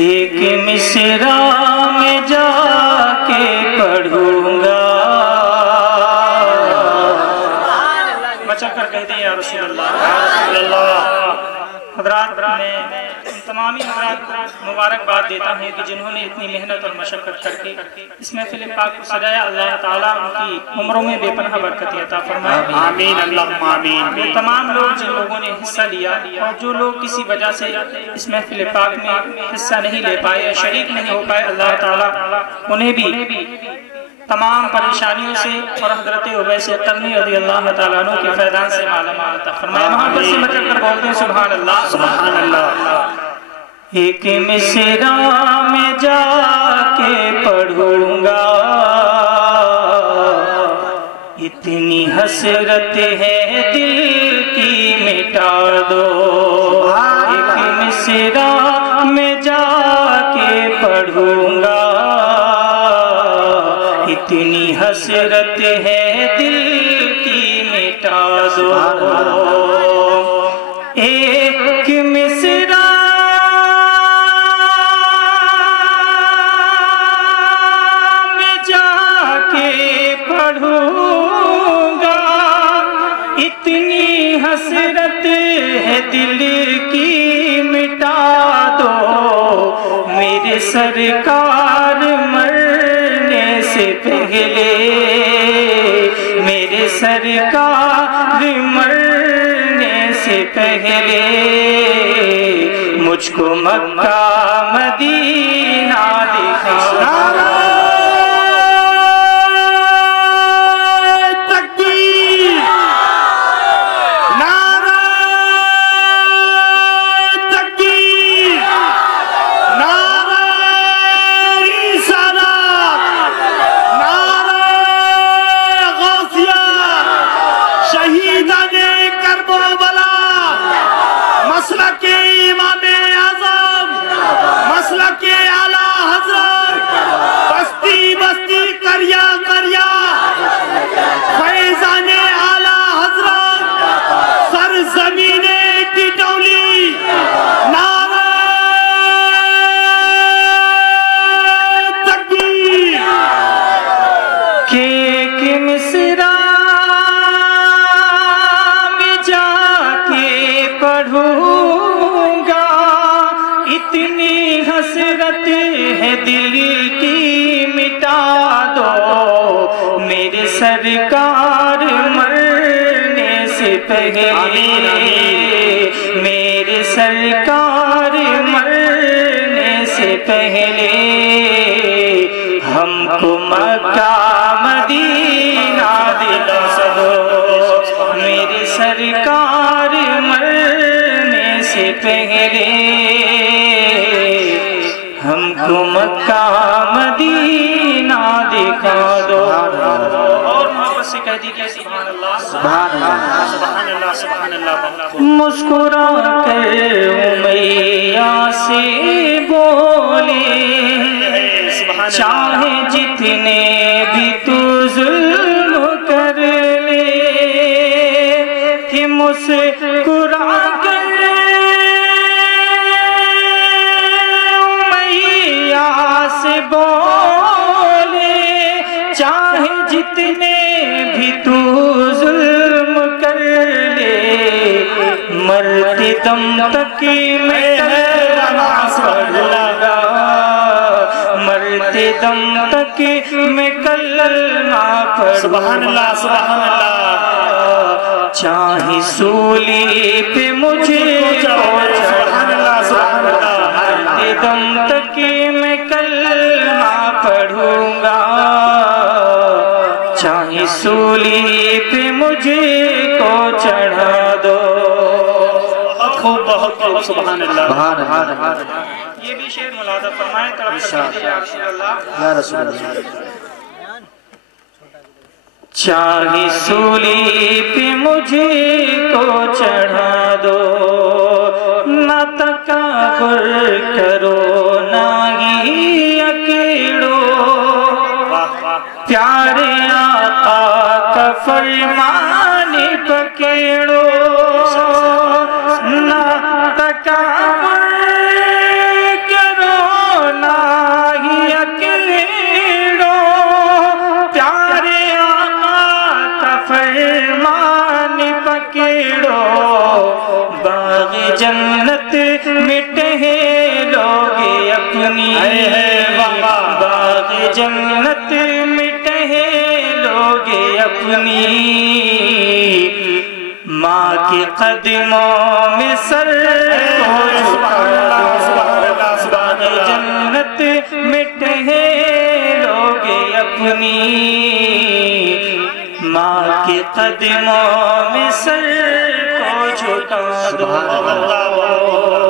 ایک مصرع میں جا کے پڑھوں گا. بچا کر کہہ دیں یا رسول اللہ. حضرات میں تمامی حضرات کو مبارکباد دیتا ہوں کہ جنہوں نے اتنی محنت اور مشقت کر کے اس محفل پاک کو سجایا. اللہ تعالیٰ ان کی عمروں میں بے پناہ برکتیں عطا فرمائے. آمین اللہم آمین. وہ تمام لوگ جن لوگوں نے حصہ لیا اور جو لوگ کسی وجہ سے اس محفل پاک میں حصہ نہیں لے پائے، شریک نہیں ہو پائے، اللہ تعالیٰ انہیں بھی تمام پریشانیوں سے اور حضرت عبیس قرنی رضی اللہ تعالیٰ عنہ کے فیضان سے مالا مال عطا فرمائے. محبت سے مچل کر بولتے ہیں سبحان اللہ سبحان اللہ. ایک مصرع میں جا کے پڑھوں گا، اتنی حسرت ہے دل کی مٹا دو. ایک مصرع میں جا کے پڑھوں گا، اتنی حسرت ہے دل کی مٹا دو. ایک مصرع میں جا کے پڑھوں گا، اتنی حسرت ہے دل کی مٹا دو. میرے سرکار مرنے سے پہلے، میرے سرکار مرنے سے پہلے مجھ کو مکہ مدینہ دکھا. سرکار مرنے سے پہلے، میرے سرکار مرنے سے پہلے ہم کو مکہ مدینہ دلا دو. میرے سرکار مرنے سے پہلے ہم کو مکہ مدینہ دکھا دو. سے کہہ دیجئے سبحان اللہ سبحان اللہ سبحان اللہ سبحان اللہ. مسکرا کر امیہ سے بولے، چاہے جتنے بھی تو ظلم کر لے، کہ مسکرا کر امیہ سے بولے، چاہے جتنے تو ظلم کر لے، مرتے دم تک میں کلمہ پڑھ لگا، مرتے دم تک میں کلمہ پڑھ. سبحان اللہ سبحان اللہ. چاہے سولی پہ مجھے سبحان اللہ سبحان اللہ، مرتے دم تک میں کلمہ پڑھوں گا، چاہے سولی پہ مجھے کو چڑھا دو. خوب بہت خوب سبحان اللہ. یہ بھی شعر ملاحظہ فرمائیں طرف سے یا رسول اللہ. چاہے سولی پہ مجھے کو چڑھا دو، نہ تکبر کرو نہ ہی اکیڑو، پیارے آقا کا فرمان پکڑو، نہ تکبر کرو یہ جنت مٹے لوگے اپنی ماں کے قدموں میں سر کو جھکا دو، یہ جنت مٹے لوگے اپنی ماں کے قدموں میں سر کو جھکا دو۔